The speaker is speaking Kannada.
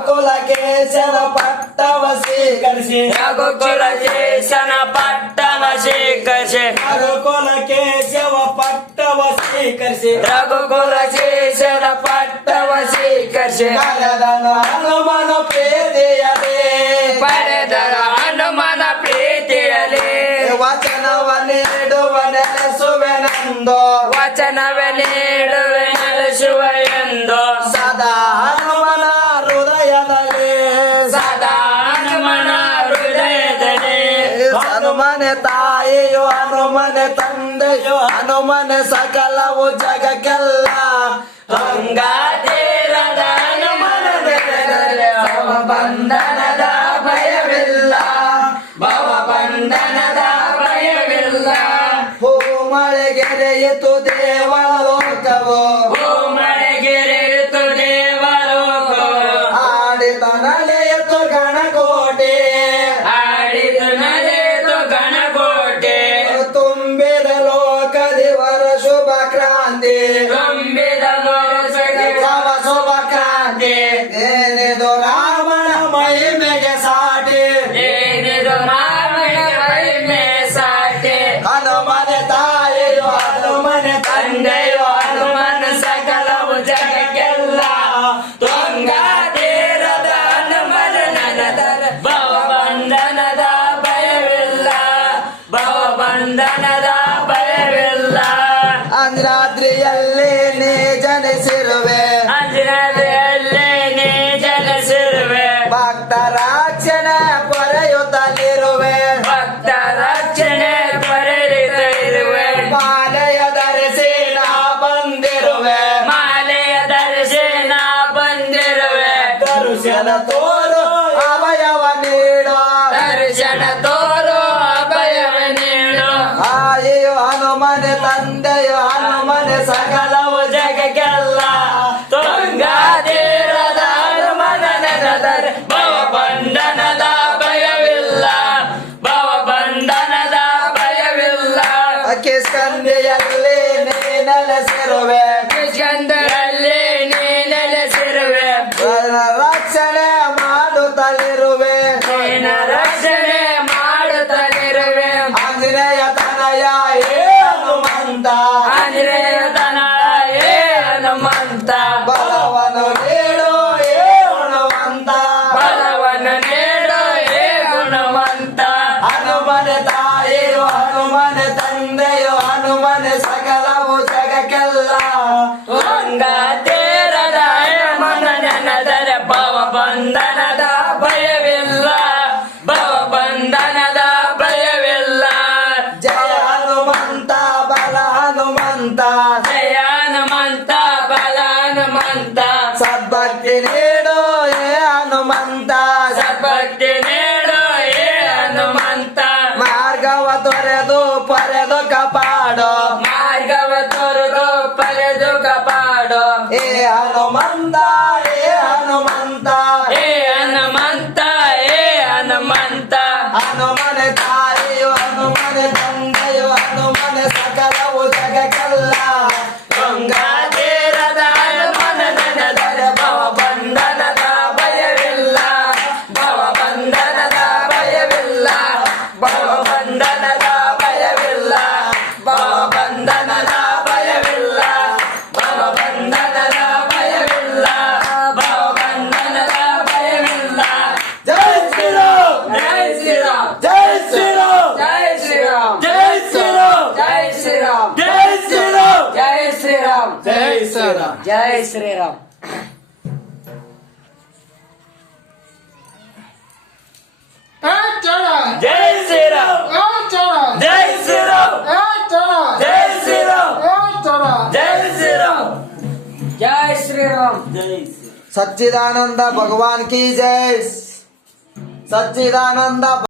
ರಘುಕುಲ ಕೇಶವ ಪಟ್ಟವ ಸ್ವೀಕರಿಸಿ ರಘುಕುಲ ಕೇಶನ ಪಟ್ಟವ ಸ್ವೀಕರಿಸಿ ರಘುಕುಲ ಕೇಶವ ಪಟ್ಟವ ಸ್ವೀಕರಿಸಿ ರಘುಕುಲ ಕೇಶನ ಪಟ್ಟವ ಸ್ವೀಕರಿಸಿ ಪಡೆದನು ಹನುಮನ ಪ್ರೀತಿಯಲೇ ಪಡೆದನು ಹನುಮನ ಪ್ರೀತಿಯಲಿ ವಚನವ ನೀಡುವ ನೆಲೆಸುವೆನೆಂದು ವಚನವೇ ನೀಡುವೆ ನೆಲೆಸುವ ಎಂದು ಸದಾ ಹನುಮನ ಹೃದಯದಲ್ಲಿ ಸದಾ ಹನುಮನ ಹೃದಯದಲ್ಲಿ ಹನುಮನೆ ತಾಯಿಯು ಹನುಮನೆ ತಂದೆಯು ಹನುಮನೆ ಸಕಲವು ಜಗಕ್ಕೆಲ್ಲ ಗಂಗಾತೀರದ ಹನುಮನ ನೆನೆದರೆ ಭವಬಂಧನದ ಭಯವಿಲ್ಲ ಭವಬಂಧನದ ಭಯವಿಲ್ಲ ಹೂಮಳೆಗೆರೆಯಿತು ದೇವಲೋಕವು ಭೂಮಳೆಗೆರೆಯಿತು ದೇವಲೋಕವು ಆಡಿತ ನಡೆಯಿತು ಗಣಕೋಟೆ ಆಡಿದು ನಡೆದು ಗಣಕೋಟೆ ತುಂಬಿದ ಲೋಕದಿವರ ಶುಭ ಕ್ರಾಂತಿ ತುಂಬಿದ ಲೋಕಕ್ಕೆ ತವ ಶುಭ ಕ್ರಾಂತಿ ಏನಿದು ರಾಮನ ಮಹಿಮೆಗೆ ಸಾಟಿ ಏನಿದು ಮಾವಿನ ಮಹಿಮೆ ಸಾಟಿ ಹನುಮನೆ ತಾಯಿಯು ಹನುಮನೆ ತಂದೆಯು ಹನುಮನ ಸಕಲವು ಜಗಕ್ಕೆಲ್ಲ ತುಂಗಾತೀರದ ಹನುಮನ ನೆನೆದರೆ ಭವಬಂಧನದ ಭಯವಿಲ್ಲ ಭವಬಂಧನದ ಭಯವಿಲ್ಲ ಅಂದ್ರಾದ್ರಿಯಲ್ಲಿ ನೀ ಜನಿಸಿರುವೆ ಅಂಜನದಲ್ಲಿ ನೀ ಜನಿಸಿರುವೆ ಭಕ್ತರ ರಕ್ಷಣೆ ಪೊರೆಯುತ್ತಲಿರುವೆ ಭಕ್ತ ರಕ್ಷಣೆ ಪಡೆಯುತ್ತ ಇರುವೆ ಮಾಲೆಯ ಧರಿಸಿ ನಾ ಬಂದಿರುವೆ ಮಾಲೆಯ ಧರಿಸಿ ನಾ ಬಂದಿರುವೆ ದರ್ಶನ ತೋರು ಅಭಯವ ನೀಡೋ ದರ್ಶನ ತೋರು ಅಭಯವ ನೀಡು ಆಯಿಯು ಹನುಮನೆ ತಂದೆಯು ಹನುಮನೆ ಸಕಲವು ಜಗಕ್ಕೆಲ್ಲ ತುಂಗಾತೀರದ ಹನುಮನ ನೆನೆದರೆ ಭವಬಂಧನದ ಭಯವಿಲ್ಲ ಭವಬಂಧನದ ಭಯವಿಲ್ಲ ಕಿಸ್ಕಂದಿಯಲ್ಲಿ ನೀ ನೆಲೆಸಿರುವೆ ಚಂದ್ರಲ್ಲಿ ನೀ ನೆಲೆಸಿರುವೆ ರಕ್ಷಣೆ ಮಾಡುತ್ತಲಿರುವೆ ನೀನ ರಕ್ಷಣೆ ಮಾಡುತ್ತಲಿರುವೆ ಆಂಜನೇಯ ತನಯ ಹೇ ಹನುಮಂತ ಆಂಜನೇಯ ತನಯ ಹೇ ಹನುಮಂತ ಬಲವನ್ನು ನೀಡು ಹೇ ಹನುಮಂತ ಬಲವನ್ನು ನೀಡು ಹೇ ಗುಣವಂತ ಹನುಮನೆ ತಾಯಿಯು ಹನುಮನೆ ತಂದೆಯು ಹನುಮನೆ ಸಕಲವು ಜಗಕ್ಕೆಲ್ಲ ಗಂಗಾತೀರದ ಹನುಮನ ನೆನೆದರೆ ಭವಬಂಧನದ ಭಯವಿಲ್ಲ ಭವಬಂಧನದ ಭಯವಿಲ್ಲ ಜಯ ಹನುಮಂತ ಬಲ ಹನುಮಂತ ಜಯ ಹನುಮಂತ ಬಲ ಹನುಮಂತ ಸದ್ಭಕ್ತಿ ನೀಡು ಹೇ ಹನುಮಂತ ಸದ್ಭಕ್ತಿ ನೀಡು ಹೇ ಹನುಮಂತ ಮಾರ್ಗವ ತೊರೆದು ಪರೆದು ಕಪಾಡು ಮಾರ್ಗವ ತೊರೆದು ಪರೆದು ಕಪಾಡು ಹೇ ಹನುಮಂತ ಹೇ ಹನುಮಂತ ಹೇ ಹನುಮಂತ ಹೇ ಹನುಮಂತ ಹನುಮನೆ ತಾಯಿಯು ಹನುಮನೆ ತಂದೆಯು ಹನುಮನೆ ಸಕಲವು ಜಗಕ್ಕೆಲ್ಲ ಗಂಗಾತೀರದ ಹನುಮನ ನೆನೆದರೆ ಭವಬಂಧನದ ಭಯವಿಲ್ಲ ಭವಬಂಧನದ ಭಯವಿಲ್ಲ ಭವಬಂಧನದ ಭಯವಿಲ್ಲ ಭವಬಂಧನದ ಭಯವಿಲ್ಲ ಭವಬಂಧನದ ಭಯವಿಲ್ಲ ಭವಬಂಧನದ ಭಯವಿಲ್ಲ ಜೈ ಶ್ರೀರಾಮ್ ಜೈ ಶ್ರೀರಾಮ್ ಜೈ ಶ್ರೀರಾಮ್ ಜೈ ಶ್ರೀರಾಮ್ ಜೈ ಶ್ರೀರಾಮ್ ಜೈ ಶ್ರೀರಾಮ್ ಜೈ ಶ್ರೀರಾಮ್ ಜೈ ಶ್ರೀರಾಮ್ ಜೈ ಶ್ರೀರಾಮ್ ಜೈ ಶ್ರೀರಾಮ್ ಜೈ ಶ್ರೀರಾಮ್ ಜೈ ಶ್ರೀರಾಮ್ ಜೈ ಶ್ರೀರಾಮ್ ಜೈ ಶ್ರೀರಾಮ್ ಜೈ ಶ್ರೀರಾಮ್ सच्चिदानंद भगवान की जय सच्चिदानंद